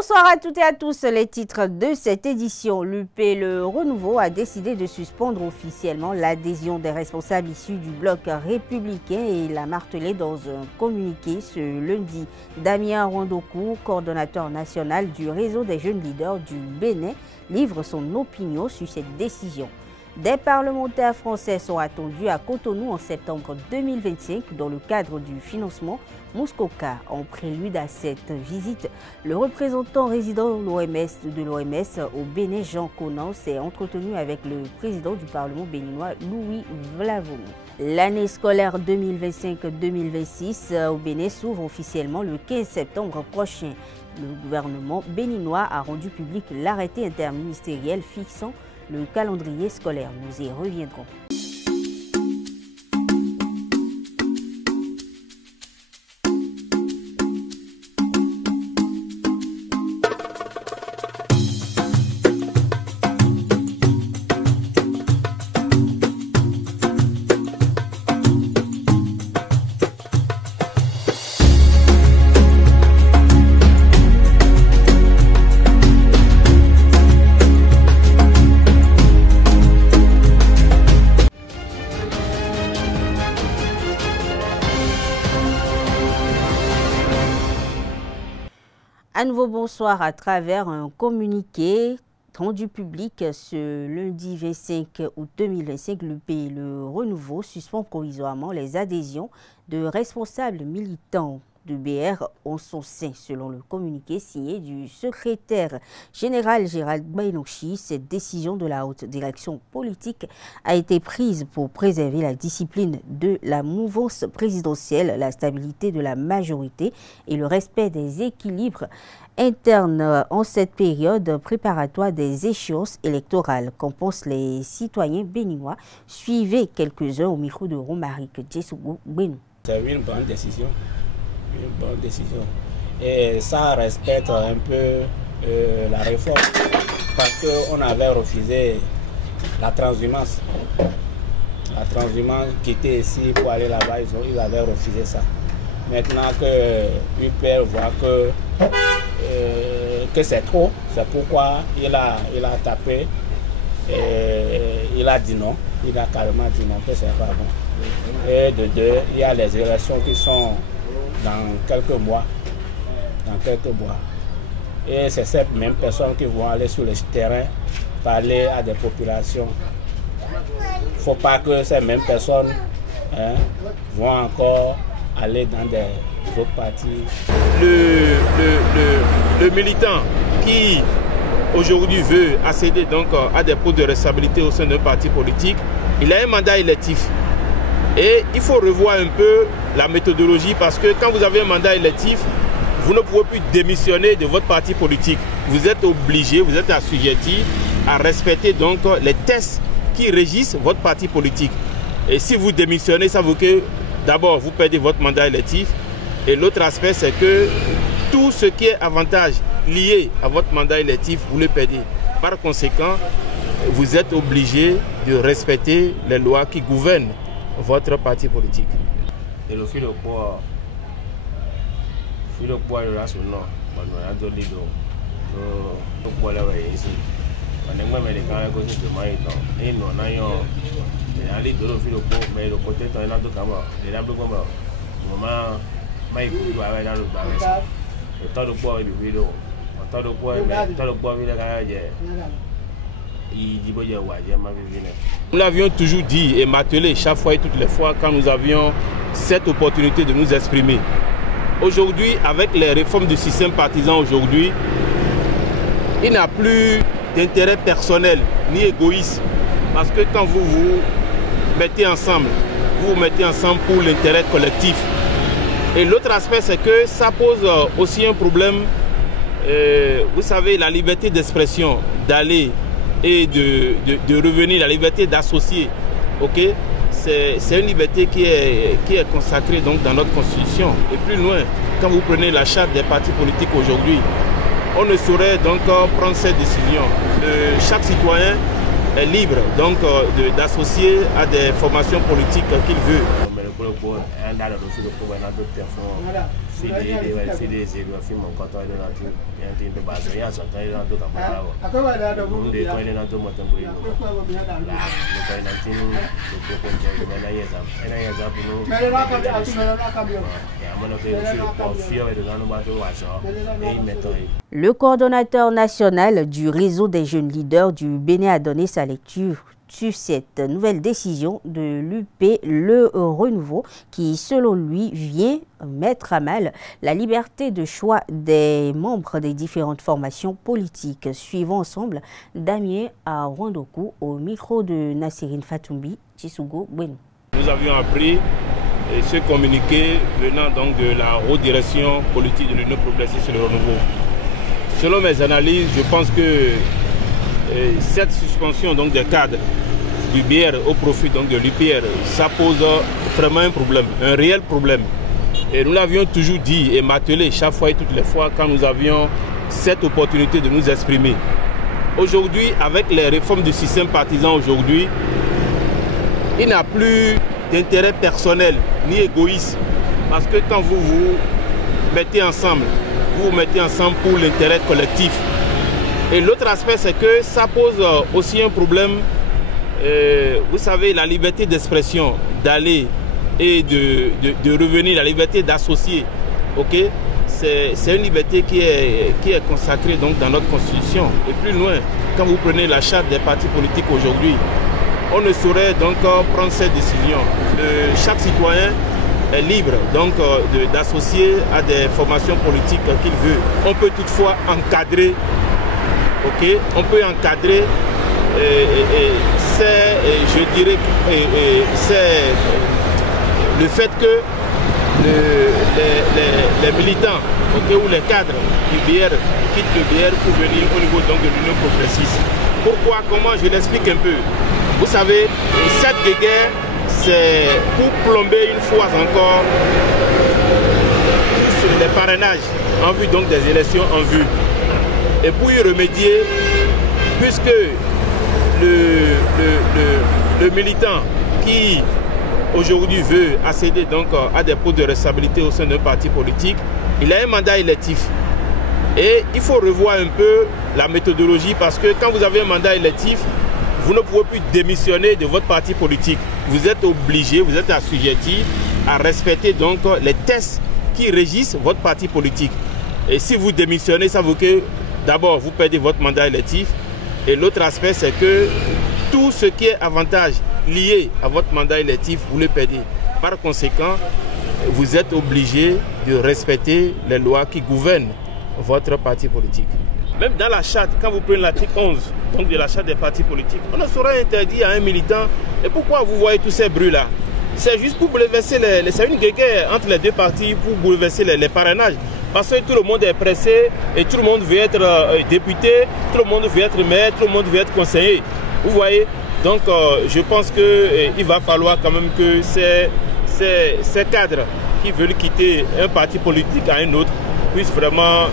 Bonsoir à toutes et à tous. Les titres de cette édition. L'UP Le Renouveau a décidé de suspendre officiellement l'adhésion des responsables issus du bloc républicain et l'a martelé dans un communiqué ce lundi. Damien Rondokou, coordonnateur national du réseau des jeunes leaders du Bénin, livre son opinion sur cette décision. Des parlementaires français sont attendus à Cotonou en septembre 2025 dans le cadre du financement Muskoka. En prélude à cette visite, le représentant résident de l'OMS au Bénin, Jean Conan, s'est entretenu avec le président du Parlement béninois, Louis Vlavono. L'année scolaire 2025-2026 au Bénin s'ouvre officiellement le 15 septembre prochain. Le gouvernement béninois a rendu public l'arrêté interministériel fixant le calendrier scolaire. Nous y reviendrons. À nouveau, bonsoir. À travers un communiqué rendu public ce lundi 25 août 2025, l'UP Le Renouveau suspend provisoirement les adhésions de responsables militants de BR en son sein. Selon le communiqué signé du secrétaire général Gérald Bainouchi, cette décision de la haute direction politique a été prise pour préserver la discipline de la mouvance présidentielle, la stabilité de la majorité et le respect des équilibres internes en cette période préparatoire des échéances électorales. Qu'en pensent les citoyens béninois? Suivez quelques-uns au micro de Romaric Djessougou Benou. C'est une bonne décision. Une bonne décision. Et ça respecte un peu la réforme parce qu'on avait refusé la transhumance. La transhumance qui était ici pour aller là-bas, ils avaient refusé ça. Maintenant que UPR voit que c'est trop, c'est pourquoi il a tapé et il a dit non. Il a carrément dit non, que c'est pas bon. Et de deux, il y a les élections qui sont dans quelques mois. Et c'est ces mêmes personnes qui vont aller sur le terrain parler à des populations. Il ne faut pas que ces mêmes personnes vont encore aller dans des autres partis. Le militant qui aujourd'hui veut accéder donc à des postes de responsabilité au sein d'un parti politique, il a un mandat électif. Et il faut revoir un peu la méthodologie parce que quand vous avez un mandat électif, vous ne pouvez plus démissionner de votre parti politique. Vous êtes obligé, vous êtes assujetti à respecter donc les tests qui régissent votre parti politique. Et si vous démissionnez, ça veut que d'abord vous perdez votre mandat électif et l'autre aspect c'est que tout ce qui est avantage lié à votre mandat électif, vous le perdez. Par conséquent, vous êtes obligé de respecter les lois qui gouvernent votre parti politique. Et le fil de poids de la sonne, on a deux lidos. Le poids là ici. On est même les gars qui sont maïtons. Et nous on a un lido de fil de poids, mais le côté est un autre camarade. Les lames de camarade. Maman, maï coupe va aller dans le bar. Le temps de poids est du vidéo. Le temps de poids est le gars. Nous l'avions toujours dit et martelé chaque fois et toutes les fois quand nous avions cette opportunité de nous exprimer. Aujourd'hui, avec les réformes du système partisan aujourd'hui, il n'y a plus d'intérêt personnel ni égoïste. Parce que quand vous vous mettez ensemble, vous vous mettez ensemble pour l'intérêt collectif. Et l'autre aspect, c'est que ça pose aussi un problème. Vous savez, la liberté d'expression, d'aller et de revenir, la liberté d'associer, ok, c'est une liberté qui est consacrée donc dans notre constitution. Et plus loin, quand vous prenez la charte des partis politiques aujourd'hui, on ne saurait donc prendre cette décision. Chaque citoyen est libre donc d'associer à des formations politiques qu'il veut. Mais le pôr andar no filho pôr na do telefone filho vai filho ele vai filmar com todo na tu tem de base já só tem na do campo não de coi na do motor boi lá no coi na tem do ponto de na yeza Le coordonnateur national du réseau des jeunes leaders du Bénin a donné sa lecture sur cette nouvelle décision de l'UP Le Renouveau qui, selon lui, vient mettre à mal la liberté de choix des membres des différentes formations politiques. Suivons ensemble Damien Arwandokou au micro de Nassirine Fatoumbi, Tshisougo Bwenou. Nous avions appris ce communiqué venant donc de la haute direction politique de l'Union progressiste sur le renouveau. Selon mes analyses, je pense que cette suspension donc des cadres du BR au profit donc de l'UPR, ça pose vraiment un problème, un réel problème. Et nous l'avions toujours dit et martelé chaque fois et toutes les fois quand nous avions cette opportunité de nous exprimer. Aujourd'hui, avec les réformes du système partisan aujourd'hui, il n'y a plus d'intérêt personnel ni égoïste. Parce que quand vous vous mettez ensemble, vous vous mettez ensemble pour l'intérêt collectif. Et l'autre aspect, c'est que ça pose aussi un problème, vous savez, la liberté d'expression, d'aller et de revenir, la liberté d'associer. Okay? C'est une liberté qui est consacrée donc, dans notre constitution. Et plus loin, quand vous prenez la charte des partis politiques aujourd'hui, on ne saurait donc prendre cette décision. Chaque citoyen est libre donc d'associer à des formations politiques qu'il veut. On peut toutefois encadrer, ok, on peut encadrer, je dirais, c'est le fait que les militants, okay, ou les cadres du BR quittent le BR pour venir au niveau donc de l'Union progressiste. Pourquoi? Comment? Je l'explique un peu. Vous savez, cette guerre, c'est pour plomber une fois encore tous les parrainages en vue donc des élections en vue. Et pour y remédier, puisque le militant qui aujourd'hui veut accéder donc à des postes de responsabilité au sein d'un parti politique, il a un mandat électif. Et il faut revoir un peu la méthodologie parce que quand vous avez un mandat électif, vous ne pouvez plus démissionner de votre parti politique. Vous êtes obligé, vous êtes assujetti à respecter donc les tests qui régissent votre parti politique. Et si vous démissionnez, ça veut que d'abord vous perdez votre mandat électif. Et l'autre aspect, c'est que tout ce qui est avantage lié à votre mandat électif, vous le perdez. Par conséquent, vous êtes obligé de respecter les lois qui gouvernent votre parti politique. Même dans la charte, quand vous prenez l'article 11 donc de la charte des partis politiques, on ne saurait interdire à un militant. Et pourquoi vous voyez tous ces bruits-là? C'est juste pour bouleverser c'est une guerre entre les deux partis pour bouleverser les parrainages. Parce que tout le monde est pressé et tout le monde veut être député, tout le monde veut être maire, tout le monde veut être conseiller. Vous voyez? Donc je pense qu'il va falloir quand même que ces cadres qui veulent quitter un parti politique à un autre puissent vraiment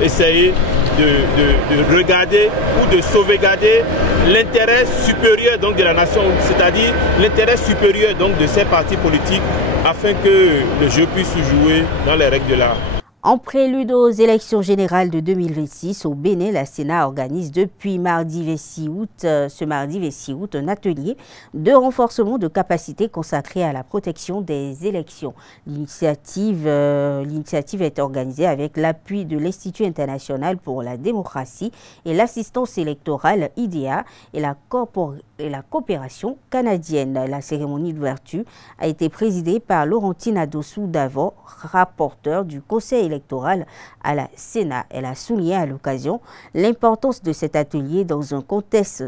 essayer de regarder ou de sauvegarder l'intérêt supérieur donc, de la nation, c'est-à-dire l'intérêt supérieur donc, de ces partis politiques afin que le jeu puisse se jouer dans les règles de l'art. En prélude aux élections générales de 2026, au Bénin, la Sénat organise depuis ce mardi 26 août, un atelier de renforcement de capacité consacré à la protection des élections. L'initiative est organisée avec l'appui de l'Institut international pour la démocratie et l'assistance électorale IDEA et la coopération canadienne. La cérémonie d'ouverture a été présidée par Laurentine Adossou-Davor, rapporteur du Conseil électoral à la Sénat. Elle a souligné à l'occasion l'importance de cet atelier dans un contexte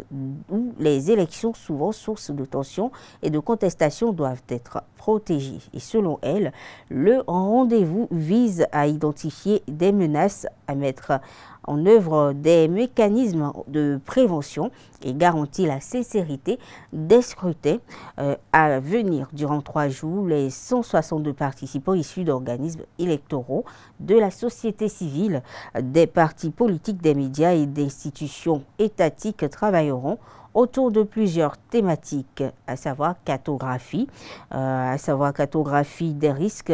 où les élections, souvent source de tensions et de contestation, doivent être protégées. Et selon elle, le rendez-vous vise à identifier des menaces, à mettre en œuvre des mécanismes de prévention et garantir la sincérité des scrutins à venir. Durant 3 jours, les 162 participants issus d'organismes électoraux de la société civile, des partis politiques, des médias et d'institutions étatiques travailleront autour de plusieurs thématiques, à savoir cartographie des risques,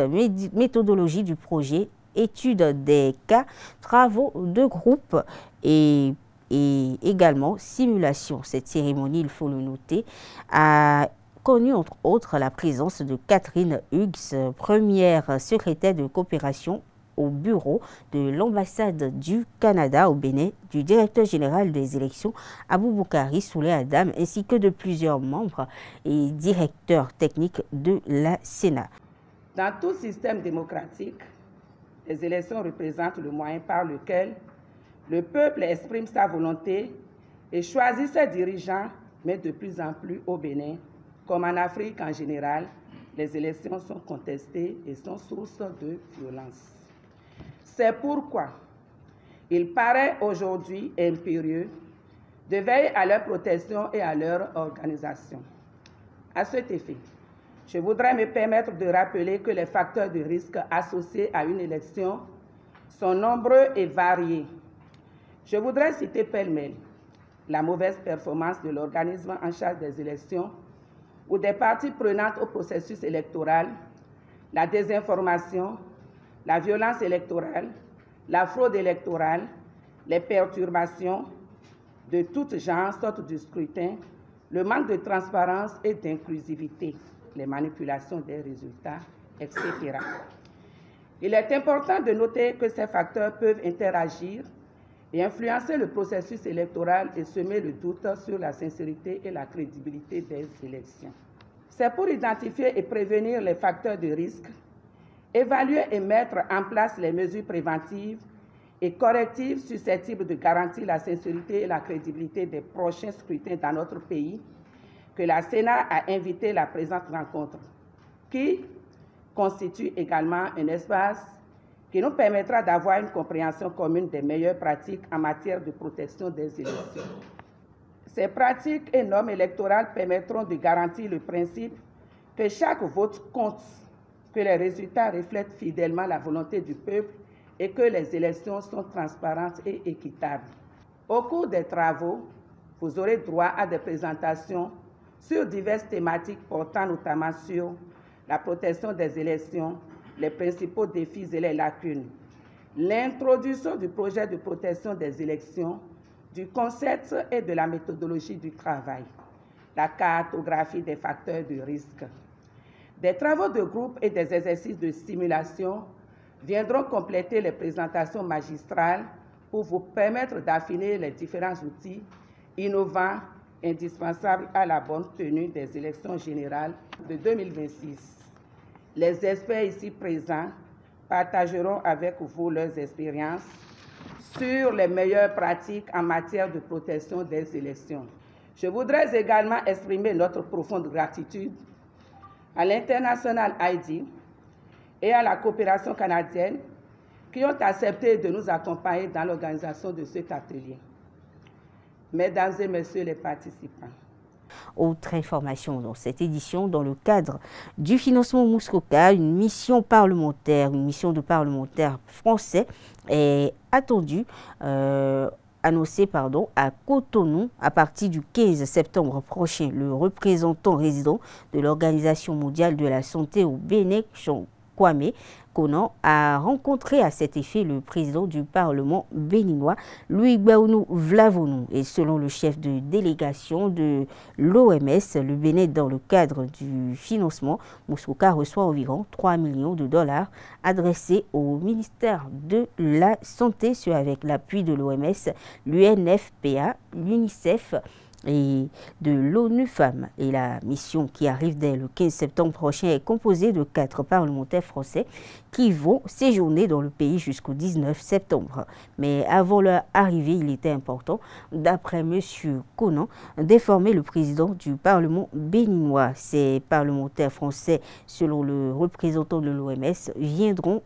méthodologie du projet, étude des cas, travaux de groupe et également simulation. Cette cérémonie, il faut le noter, a connu entre autres la présence de Catherine Hughes, première secrétaire de coopération au bureau de l'ambassade du Canada au Bénin, du directeur général des élections Aboubakari Souley Adam, ainsi que de plusieurs membres et directeurs techniques de la Sénat. Dans tout système démocratique, les élections représentent le moyen par lequel le peuple exprime sa volonté et choisit ses dirigeants, mais de plus en plus au Bénin, comme en Afrique en général, les élections sont contestées et sont source de violence. C'est pourquoi il paraît aujourd'hui impérieux de veiller à leur protection et à leur organisation. À cet effet, je voudrais me permettre de rappeler que les facteurs de risque associés à une élection sont nombreux et variés. Je voudrais citer pêle-mêle la mauvaise performance de l'organisme en charge des élections ou des parties prenantes au processus électoral, la désinformation, la violence électorale, la fraude électorale, les perturbations de tout genre sortent du scrutin, le manque de transparence et d'inclusivité, les manipulations des résultats, etc. Il est important de noter que ces facteurs peuvent interagir et influencer le processus électoral et semer le doute sur la sincérité et la crédibilité des élections. C'est pour identifier et prévenir les facteurs de risque, évaluer et mettre en place les mesures préventives et correctives susceptibles de garantir la sincérité et la crédibilité des prochains scrutins dans notre pays, que la Sénat a invité la présente rencontre, qui constitue également un espace qui nous permettra d'avoir une compréhension commune des meilleures pratiques en matière de protection des élections. Ces pratiques et normes électorales permettront de garantir le principe que chaque vote compte, que les résultats reflètent fidèlement la volonté du peuple et que les élections sont transparentes et équitables. Au cours des travaux, vous aurez droit à des présentations sur diverses thématiques portant notamment sur la protection des élections, les principaux défis et les lacunes, l'introduction du projet de protection des élections, du concept et de la méthodologie du travail, la cartographie des facteurs de risque. Des travaux de groupe et des exercices de simulation viendront compléter les présentations magistrales pour vous permettre d'affiner les différents outils innovants indispensables à la bonne tenue des élections générales de 2026. Les experts ici présents partageront avec vous leurs expériences sur les meilleures pratiques en matière de protection des élections. Je voudrais également exprimer notre profonde gratitude à l'International ID et à la coopération canadienne qui ont accepté de nous accompagner dans l'organisation de cet atelier. Mesdames et messieurs les participants. Autre information dans cette édition, dans le cadre du financement Muskoka, une mission de parlementaires français est attendue, annoncée à Cotonou à partir du 15 septembre prochain. Le représentant résident de l'Organisation mondiale de la santé au Bénin, Kwame Konan, a rencontré à cet effet le président du Parlement béninois, Louis Gbaounou Vlavonou. Et selon le chef de délégation de l'OMS, le Bénin, dans le cadre du financement, Muskoka reçoit environ 3 millions de dollars adressés au ministère de la Santé, ce avec l'appui de l'OMS, l'UNFPA, l'UNICEF et de l'ONU Femmes. Et la mission qui arrive dès le 15 septembre prochain est composée de 4 parlementaires français qui vont séjourner dans le pays jusqu'au 19 septembre. Mais avant leur arrivée, il était important, d'après M. Konan, d'informer le président du Parlement béninois. Ces parlementaires français, selon le représentant de l'OMS, viendront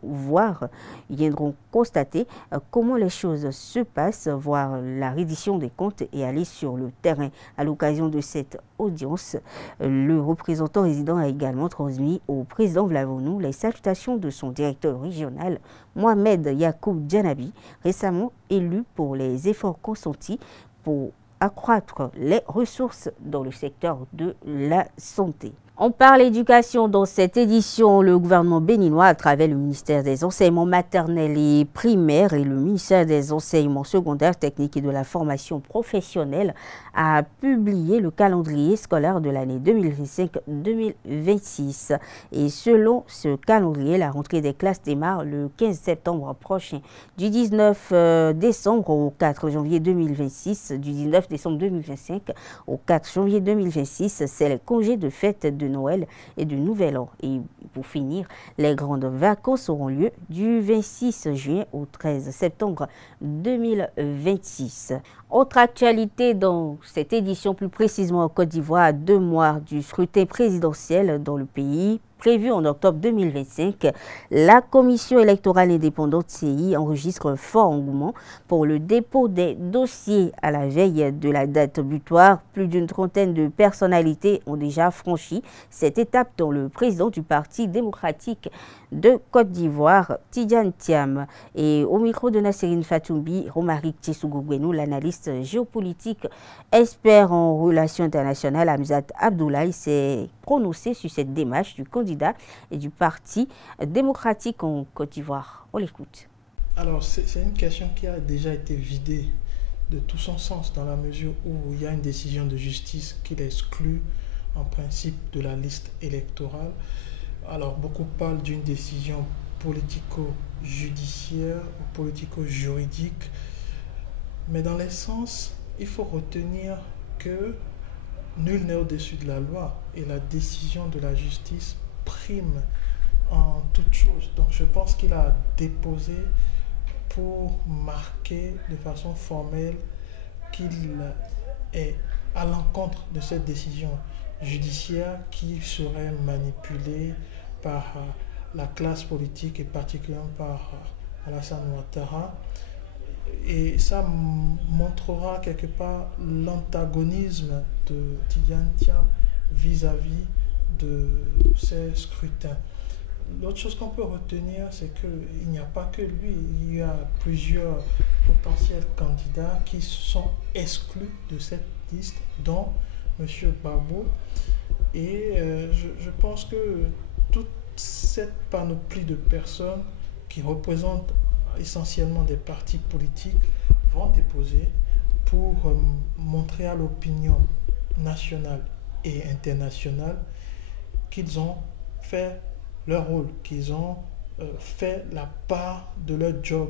constater comment les choses se passent, voir la reddition des comptes et aller sur le terrain. À l'occasion de cette audience, le représentant résident a également transmis au président Vlavonou les salutations de son directeur directeur régional Mohamed Yacoub Djanabi, récemment élu pour les efforts consentis pour accroître les ressources dans le secteur de la santé. On parle éducation dans cette édition. Le gouvernement béninois, à travers le ministère des enseignements maternels et primaires et le ministère des enseignements secondaires, techniques et de la formation professionnelle, a publié le calendrier scolaire de l'année 2025-2026. Et selon ce calendrier, la rentrée des classes démarre le 15 septembre prochain. Du 19 décembre au 4 janvier 2026, du 19 décembre 2025 au 4 janvier 2026, c'est les congés de fête de Noël et du Nouvel An. Et pour finir, les grandes vacances auront lieu du 26 juin au 13 septembre 2026. Autre actualité dans cette édition, plus précisément en Côte d'Ivoire, à 2 mois du scrutin présidentiel dans le pays, prévu en octobre 2025, la Commission électorale indépendante CI enregistre un fort engouement pour le dépôt des dossiers à la veille de la date butoir. Plus d'une trentaine de personnalités ont déjà franchi cette étape, dont le président du Parti démocratique de Côte d'Ivoire, Tidjane Thiam. Et au micro de Nasserine Fatoumbi, Romaric Tchessougouguenou, l'analyste géopolitique, expert en relations internationales, Hamzat Abdoulaye, s'est prononcé sur cette démarche du candidat et du Parti démocratique en Côte d'Ivoire. On l'écoute. Alors, c'est une question qui a déjà été vidée de tout son sens, dans la mesure où il y a une décision de justice qui l'exclut en principe de la liste électorale. Alors, beaucoup parlent d'une décision politico-judiciaire ou politico-juridique, mais dans l'essence, il faut retenir que nul n'est au-dessus de la loi et la décision de la justice prime en toute chose. Donc, je pense qu'il a déposé pour marquer de façon formelle qu'il est à l'encontre de cette décision judiciaire qui serait manipulée par la classe politique et particulièrement par Alassane Ouattara. Et ça montrera quelque part l'antagonisme de Tidjane Thiam vis-à-vis de ces scrutins. L'autre chose qu'on peut retenir, c'est qu'il n'y a pas que lui, il y a plusieurs potentiels candidats qui sont exclus de cette liste, dont M. Gbagbo. Et je pense que toute cette panoplie de personnes qui représentent essentiellement des partis politiques vont déposer pour montrer à l'opinion nationale et internationale qu'ils ont fait leur rôle, qu'ils ont fait la part de leur job.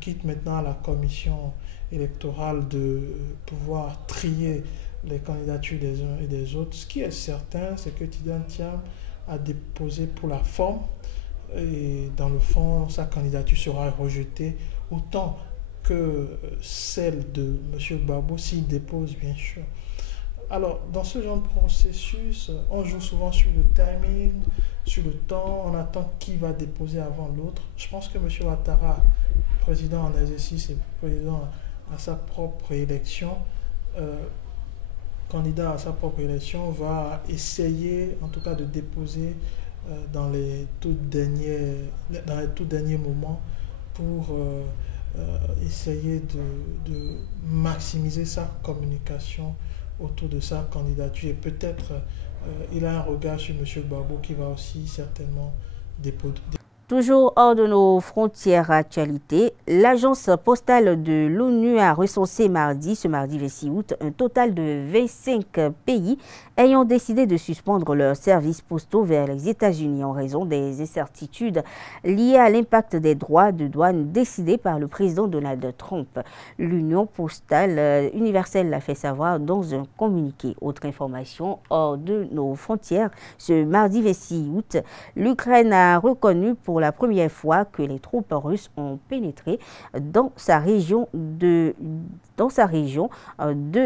Quitte maintenant à la commission électorale de pouvoir trier les candidatures des uns et des autres. Ce qui est certain, c'est que Tidjane Thiam a déposé pour la forme, et dans le fond, sa candidature sera rejetée, autant que celle de M. Gbagbo, s'il dépose, bien sûr. Alors, dans ce genre de processus, on joue souvent sur le timing, sur le temps, on attend qui va déposer avant l'autre. Je pense que M. Ouattara, président en exercice et président à sa propre élection, candidat à sa propre élection, va essayer en tout cas de déposer dans les tout derniers moments pour essayer de maximiser sa communication autour de sa candidature. Et peut-être il a un regard sur M. Gbagbo qui va aussi certainement déposer. Toujours hors de nos frontières actualité, l'agence postale de l'ONU a recensé ce mardi 26 août, un total de 25 pays ayant décidé de suspendre leurs services postaux vers les États-Unis en raison des incertitudes liées à l'impact des droits de douane décidés par le président Donald Trump. L'Union postale universelle l'a fait savoir dans un communiqué. Autre information hors de nos frontières, ce mardi 26 août, l'Ukraine a reconnu pour la première fois que les troupes russes ont pénétré dans sa région de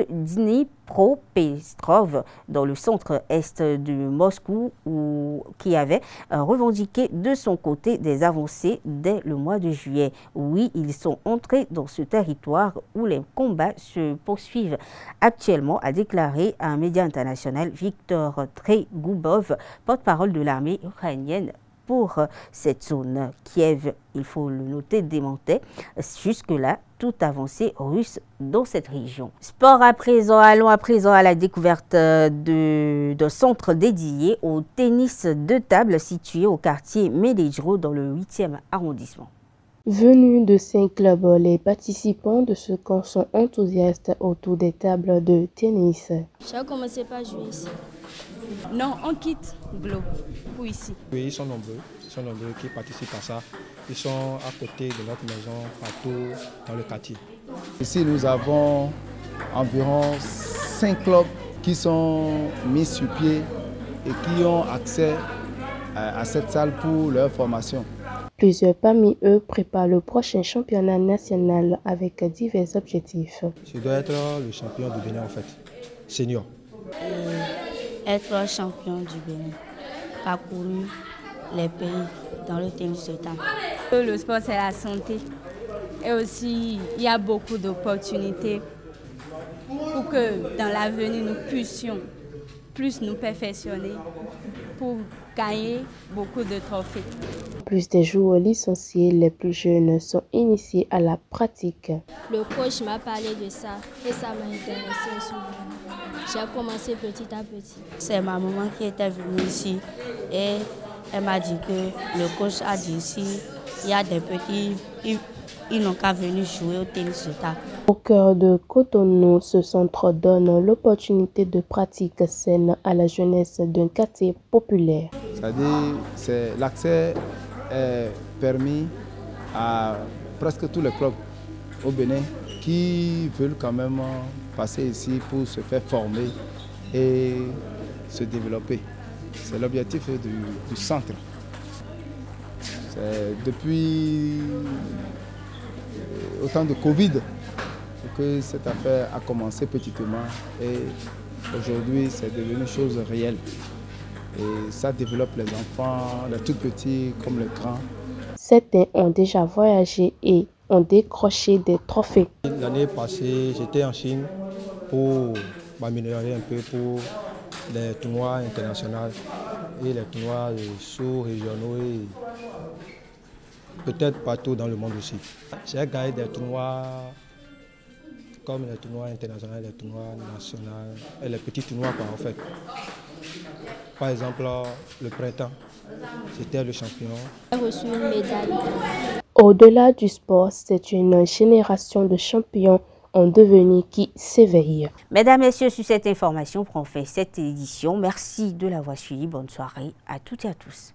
Dnipropetrovsk, dans le centre-est de Moscou, qui avait revendiqué de son côté des avancées dès le mois de juillet. Oui, ils sont entrés dans ce territoire où les combats se poursuivent actuellement, a déclaré un média international Viktor Tregoubov, porte-parole de l'armée ukrainienne pour cette zone. Kiev, il faut le noter, démentait jusque-là toute avancée russe dans cette région. Sport à présent, allons à présent à la découverte d'un centre dédié au tennis de table situé au quartier Medellín dans le 8e arrondissement. Venus de 5 clubs, les participants de ce camp sont enthousiastes autour des tables de tennis. J'ai commencé par jouer ici. Non, on quitte Glo pour ici. Oui, ils sont nombreux qui participent à ça. Ils sont à côté de notre maison, partout dans le quartier. Ici, nous avons environ 5 clubs qui sont mis sur pied et qui ont accès à cette salle pour leur formation. Plusieurs parmi eux préparent le prochain championnat national avec divers objectifs. Je dois être le champion du Bénin en fait, senior. Être champion du Bénin, parcourir les pays dans le tennis de table. Le sport, c'est la santé. Et aussi, il y a beaucoup d'opportunités pour que dans l'avenir, nous puissions plus nous perfectionner pour gagner beaucoup de trophées. Plus des joueurs licenciés, les plus jeunes sont initiés à la pratique. Le coach m'a parlé de ça et ça m'a intéressé aussi. J'ai commencé petit à petit. C'est ma maman qui était venue ici et elle m'a dit que le coach a dit ici, il y a des petits, ils n'ont qu'à venir jouer au tennis de table. Au cœur de Cotonou, ce centre donne l'opportunité de pratique saine à la jeunesse d'un quartier populaire. C'est-à-dire l'accès est permis à presque tous les clubs au Bénin qui veulent quand même passer ici pour se faire former et se développer. C'est l'objectif du centre. Depuis au temps de Covid que cette affaire a commencé petitement et aujourd'hui c'est devenu chose réelle. Et ça développe les enfants, les tout petits comme les grands. Certains ont déjà voyagé et ont décroché des trophées. L'année passée, j'étais en Chine pour m'améliorer un peu pour les tournois internationaux et les tournois sous-régionaux et peut-être partout dans le monde aussi. J'ai gagné des tournois comme les tournois internationaux, les tournois nationaux et les petits tournois en fait. Par exemple, le printemps, j'étais le champion. J'ai reçu une médaille. Au-delà du sport, c'est une génération de champions en devenir qui s'éveille. Mesdames, Messieurs, sur cette information, prend fin cette édition. Merci de l'avoir suivi. Bonne soirée à toutes et à tous.